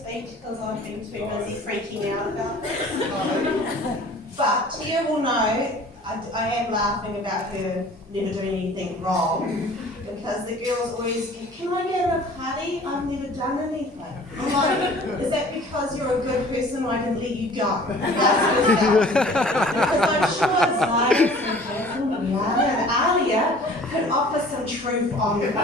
speech because I've been too busy freaking out about this. But Tia will know I am laughing about her never doing anything wrong because the girls always go, can I get a party? I've never done anything. I'm like, is that because you're a good person I didn't let you go? Because I'm sure Zion and Jason and Lana and Alia could offer some truth on this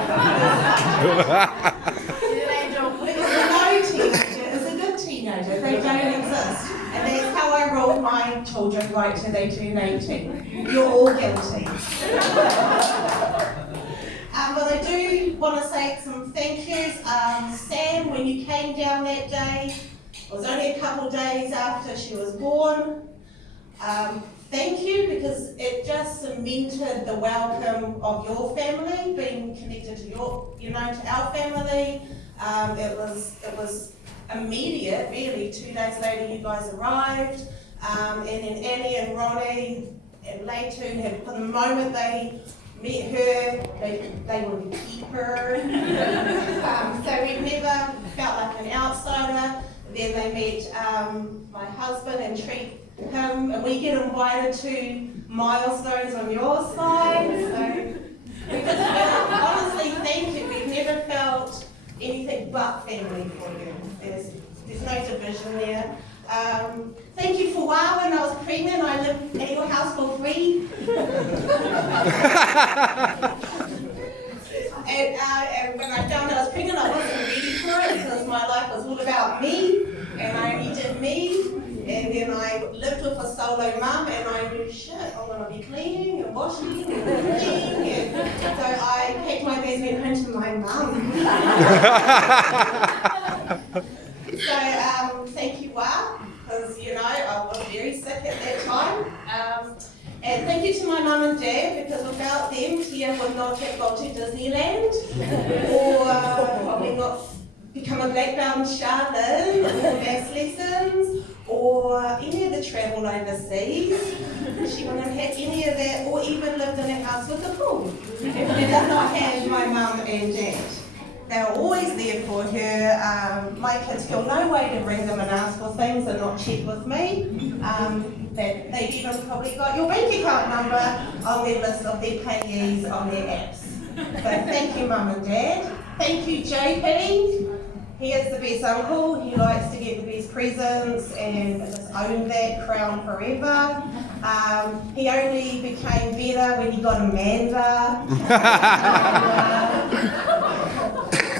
is a good teenager. They don't exist. And that's how I roll my children right till they turn 18. You're all guilty. But I do want to say some thank yous. Sam, when you came down that day, it was only a couple of days after she was born. Thank you, because it just cemented the welcome of your family, being connected to to our family. It was immediate, really. 2 days later, you guys arrived, and then Annie and Ronnie and Leighton, from the moment they met her, they wanted to keep her. So we've never felt like an outsider. Then they met my husband and treat him, and we get invited to milestones on your side. So we just honestly thank you. We've never felt anything but family for you. There's no division there. Thank you for when I was pregnant. I lived at your house for free. And when I found out I was pregnant, I wasn't ready for it because my life was all about me, and I only did me. And then I lived with a solo mum, and I knew, shit, I'm going to be cleaning and washing and cooking. And so I packed my bags and went home to my mum. So thank you, because I was very sick at that time. And thank you to my mum and dad, because without them, Tia would not have gone to Disneyland, or probably not become a black belt in Charlotte, or maths lessons, or any of the travel overseas. She wouldn't have had any of that, or even lived in a house with a pool, if we did not have my mum and dad. They were always there for her. My kids feel no way to ring them and ask for things and not check with me. They've even probably got your bank account number on their list of their payees on their apps. So thank you, Mum and Dad. Thank you, JP. He is the best uncle. He likes to get the best presents and just own that crown forever. He only became better when he got Amanda.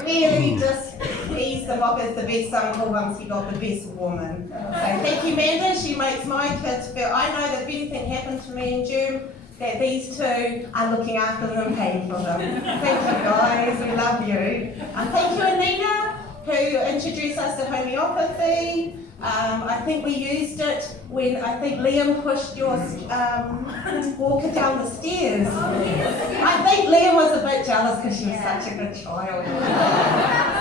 Really just eased them up as the best uncle once he got the best woman. So thank you, Amanda. She makes my kids feel, I know that if anything happened to me and Jim, that these two are looking after them and paying for them. Thank you, guys. We love you. Thank you, Anita, who introduced us to homeopathy. I think we used it when I think Liam pushed your walker down the stairs. I think Liam was a bit jealous because she was such a good child.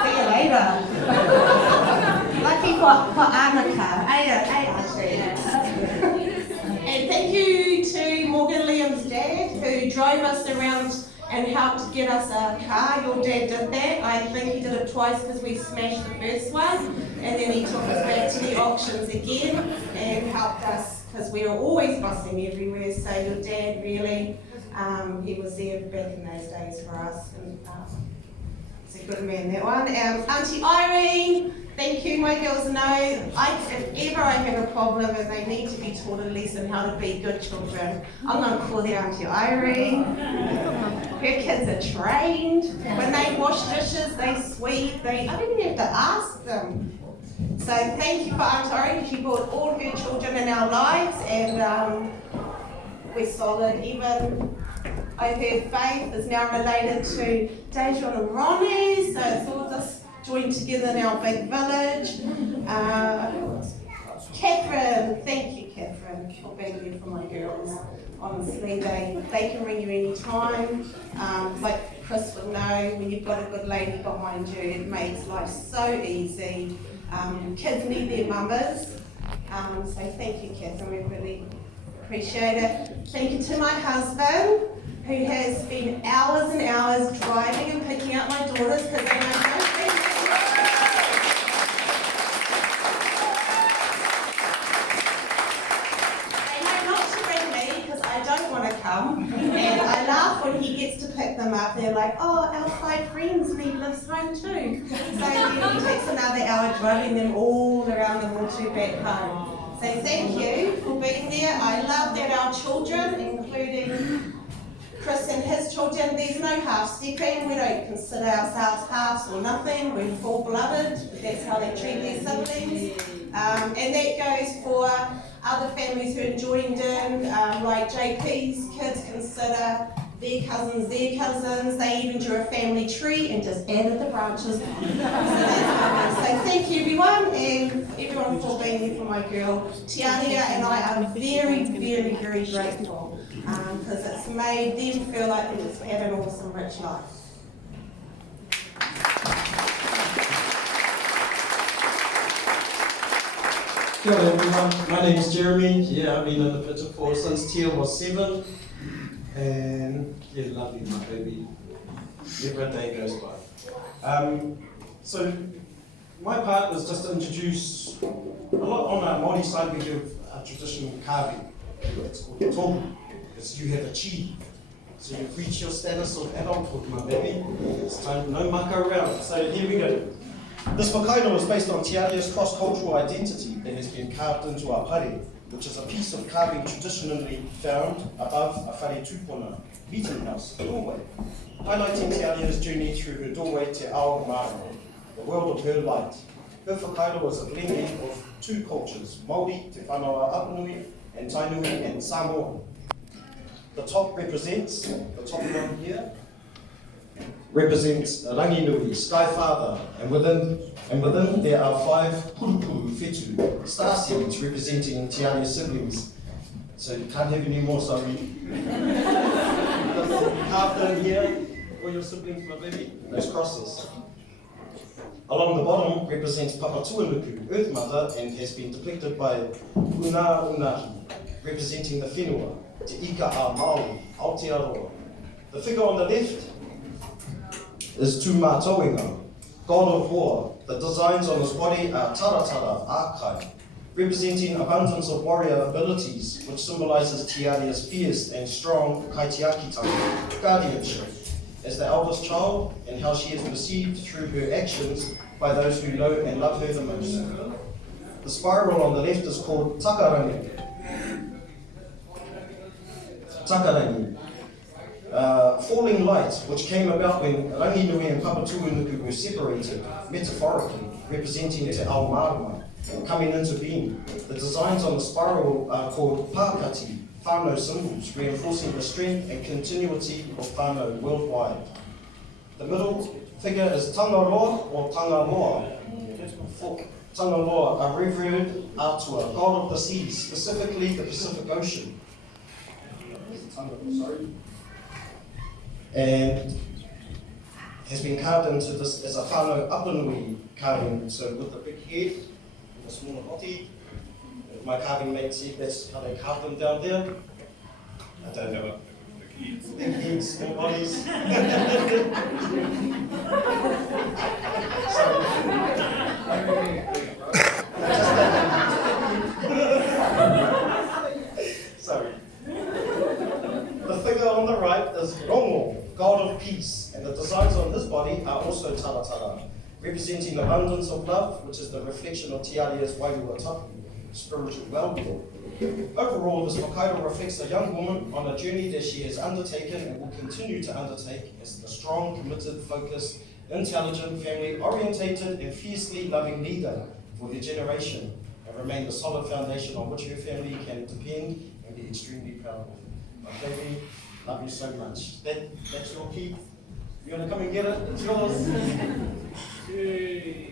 See you later. Lucky for Annika. And thank you to Morgan, Liam's dad, who drove us around and helped get us a car. Your dad did that. I think he did it twice because we smashed the first one, and then he took us back to the auctions again and helped us because we were always busting everywhere. So your dad really, he was there back in those days for us, and he's a good man, that one. Auntie Irene, thank you. My girls know if ever I have a problem and they need to be taught a lesson how to be good children, I'm going to call their Auntie Irene. Her kids are trained. When they wash dishes, they sweep. I don't even have to ask them. So thank you for Auntie Irene. She brought all of her children in our lives, and we're solid. Even I heard Faith is now related to Dejon and Ronnie, so it's all just joined together in our big village. Catherine, thank you, Catherine, for being here for my girls. Honestly, they can ring you anytime. Like Chris would know, when you've got a good lady behind you, it makes life so easy. Kids need their mamas. So thank you, Catherine, we really appreciate it. Thank you to my husband, who has spent hours and hours driving and picking up my daughters because they know no after, they're like, oh, our 5 friends need this home too. So then it takes another hour driving them all around the water back home. So thank you for being there. I love that our children, including Chris and his children, there's no half-stepping. We don't consider ourselves halves or nothing. We're full-blooded. That's how they treat their siblings. And that goes for other families who are joined in, like JP's kids consider their cousins their cousins. They even drew a family tree and just added the branches. So thank you everyone, and everyone for being there for my girl Tiaria, and I am very, very, very grateful because it's made them feel like they just had an awesome, rich life. Hello everyone, my name is Jeremy. Yeah, I've been in the picture for since Tia was 7, and yeah, love you, my baby. Every day goes by. So my part is just to introduce a lot on our Māori side. We give a traditional carving. It's called a tohu. It's you have achieved. So you've reached your status of adulthood, my baby. It's time, no muck around. So here we go. This whakairo is based on Tiaria's cross-cultural identity that has been carved into our pare, which is a piece of carving traditionally found above a whare tūpuna meeting house doorway, highlighting Tiaria's journey through her doorway te ao mara, the world of her light. Her whakairo is a blending of 2 cultures, Māori, te whanawa Apanui, and Tainui and Samoa. The top represents, the top one here, represents Ranginui, Sky Father, and within there are 5 purupuru whetu, star seeds representing Tiaria's siblings. So you can't have any more, sorry. Carved in here, all your siblings, my baby, those crosses. Along the bottom represents Papa Tuanuku, Earth Mother, and has been depicted by Una Unahi, representing the whenua, Te Ika a Māori, Aotearoa. The figure on the left is Tū Mātoenga, God of War. The designs on his body are taratara, ākai, representing abundance of warrior abilities, which symbolises Tiaria's fierce and strong kaitiakitanga, guardianship, as the eldest child, and how she is perceived through her actions by those who know and love her the most. The spiral on the left is called takarangi. Falling light, which came about when Ranginui and Papa Tuanuku were separated, metaphorically, representing Te Ao Marama, coming into being. The designs on the spiral are called pākati, whānau symbols, reinforcing the strength and continuity of whānau worldwide. The middle figure is Tangaroa or Tangaloa. Tangaloa, a revered atua, god of the seas, specifically the Pacific Ocean. And has been carved into this as a whānau Apanui carving, so with the big head and the smaller body. If my carving mates said that's how they carved them down there. I don't know. Big heads, small bodies. Sorry. The figure on the right is Rongo, God of Peace, and the designs on his body are also taratara, representing abundance of love, which is the reflection of Tiaria's wairua tapu, spiritual well-being. Overall, this whakairo reflects a young woman on a journey that she has undertaken and will continue to undertake as the strong, committed, focused, intelligent, family-orientated, and fiercely loving leader for her generation, and remain the solid foundation on which her family can depend and be extremely proud of. My baby, love you so much. That's your key. You want to come and get it? It's yours. Yay.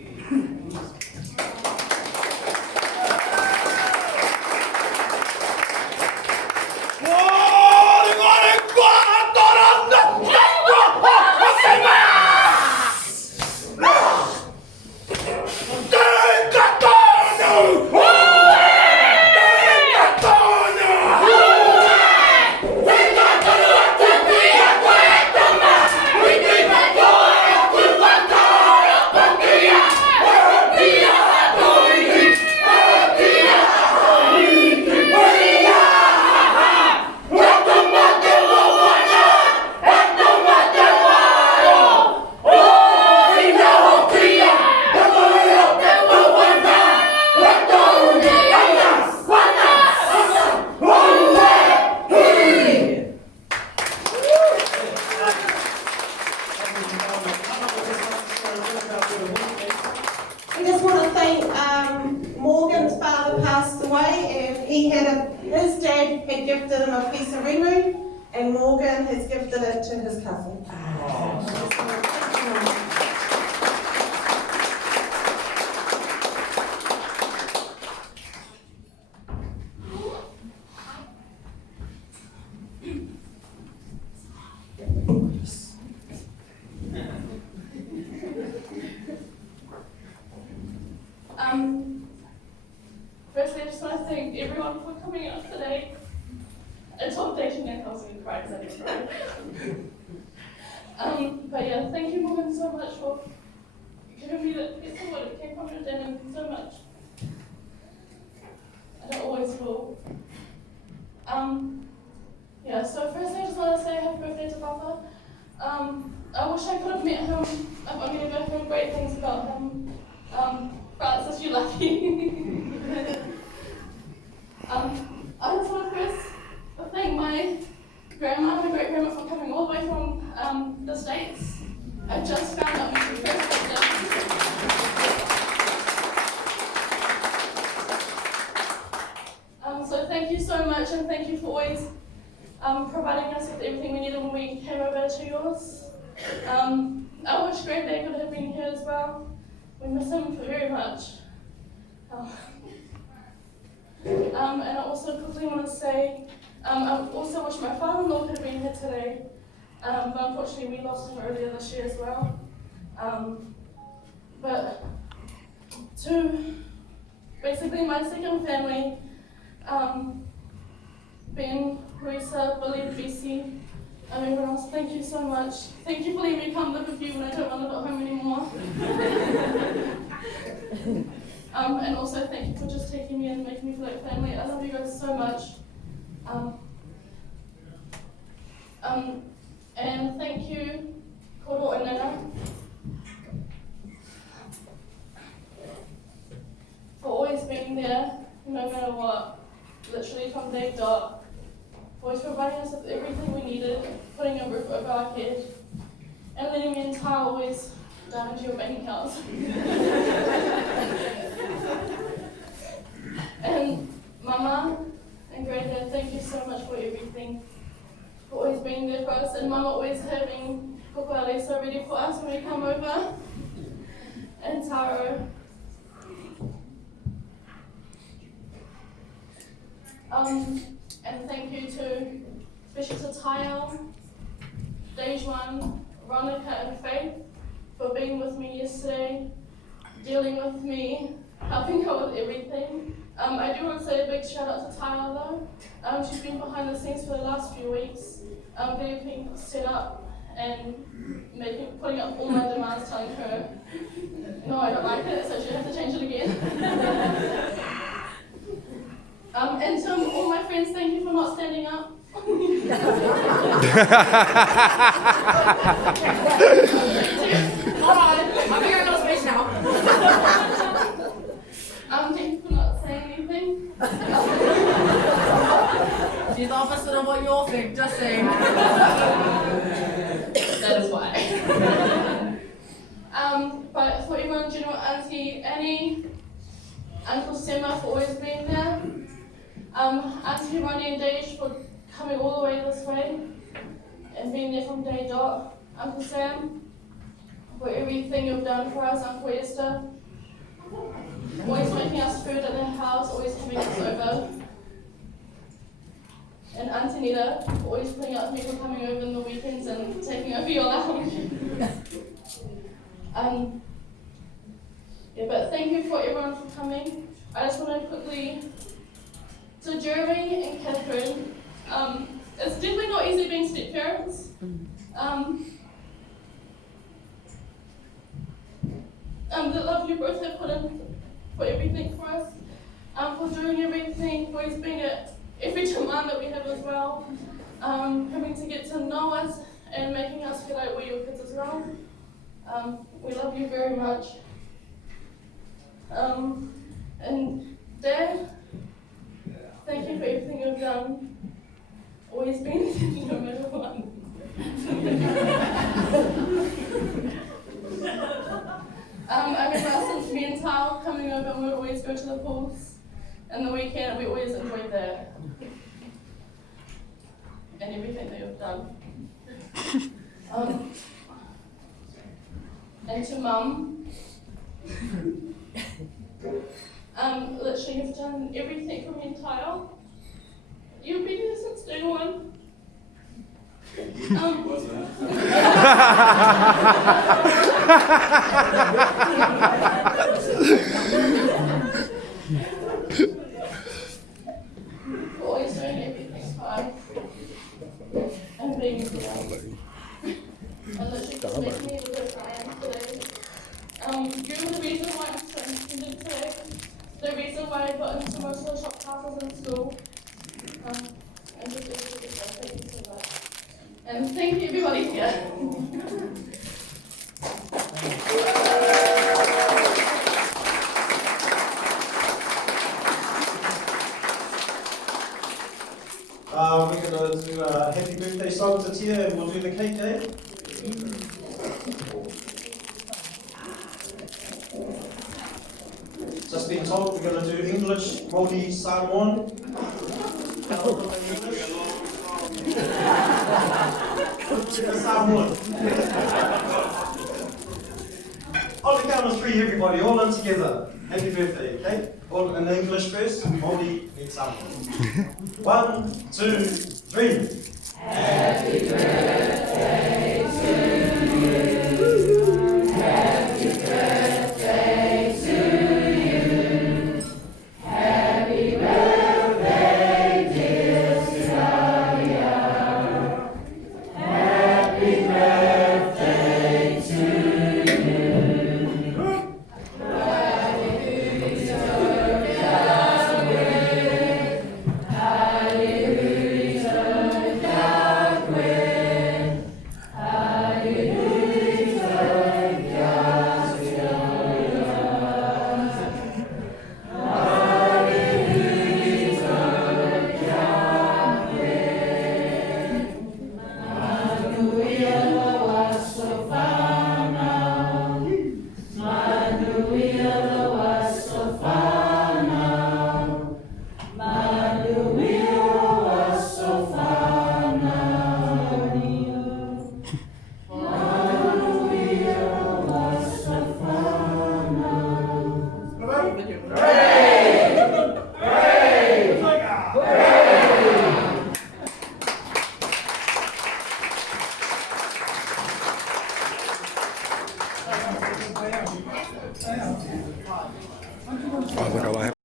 his dad had gifted him a piece of ringu, and Morgan has gifted it to his cousin. Firstly, I just want to thank everyone for coming out today. I told Daisy Nick I was going to cry because I didn't cry. But yeah, thank you, Morgan, so much for giving me that piece of wood. It came from your dad and so much. And I always will. Yeah, so firstly, I just want to say happy birthday to Papa. I wish I could have met him. I've only ever heard great things about him. Francis, you're lucky. I just want to first thank my grandma and my great grandma for coming all the way from the States. I just found out when we first met them. So thank you so much, and thank you for always providing us with everything we needed when we came over to yours. I wish Granddad could have been here as well. We miss him very much. And I also quickly want to say, I also wish my father-in-law could have been here today, but unfortunately we lost him earlier this year as well. But to basically my second family, Ben, Risa, Billy, Bessie, and everyone else, thank you so much. Thank you for letting me come live with you when I don't want to live at home anymore. And also thank you for just taking me and making me feel like family. I love you guys so much. And thank you, Koro and Nana, for always being there, no matter what, literally from day dot, always providing us with everything we needed, putting a roof over our head, and letting me and Tara always dive into your bank accounts. And Mama and Granddad, thank you so much for everything, for always being there for us, and Mama always having kokore so ready for us when we come over, and Taro. And thank you to, especially to Tiaria, Dejuan, Veronica, and Faith for being with me yesterday, dealing with me, helping her with everything. I do want to say a big shout out to Tiaria though. She's been behind the scenes for the last few weeks, getting things set up and putting up all my demands, telling her, no, I don't like it, so she'll have to change it again. And to all my friends, thank you for not standing up. Hold on, I'm here in no space now. Thank you for not saying anything. She's opposite of what you all think, just saying. That is why. But for everyone, General Auntie Annie, Uncle Sema for always being there, Auntie Ronnie and Dej for coming all the way this way and being there from day dot, Uncle Sam for everything you've done for us, Uncle Esther, always making us food at their house, always having us over, and Auntie Nita for always putting up with me for coming over in the weekends and taking over your lounge. Yeah, but thank you for everyone for coming. I just want to quickly, to Jeremy and Catherine, it's definitely not easy being step-parents. The love you both have put in for everything for us, for doing everything, for always being at every demand that we have as well, coming to get to know us and making us feel like we're your kids as well. We love you very much. And Dad, thank you for everything you've done. Always been with you no matter what. I remember since me and Tal coming over and we would always go to the pools and the weekend, we always enjoyed that. And everything that you've done. And to Mum, literally you've done everything for me and Tile. You've been here since day one. Always doing everything fine. And being there. And literally just making me the person I am today. You're the reason why I'm so independent today. The reason why I got into most of the shop classes in school. And just everything. Thank you so much. And thank you everybody here. We're going to do a happy birthday song to Tia and we'll do the cake, eh? Just been told we're going to do English, Māori, Samoan. Samoan. On the count of three, everybody, all in together. Happy birthday, okay? All in English first, Māori, then Samoan. 1, 2, 3. Happy birthday to you.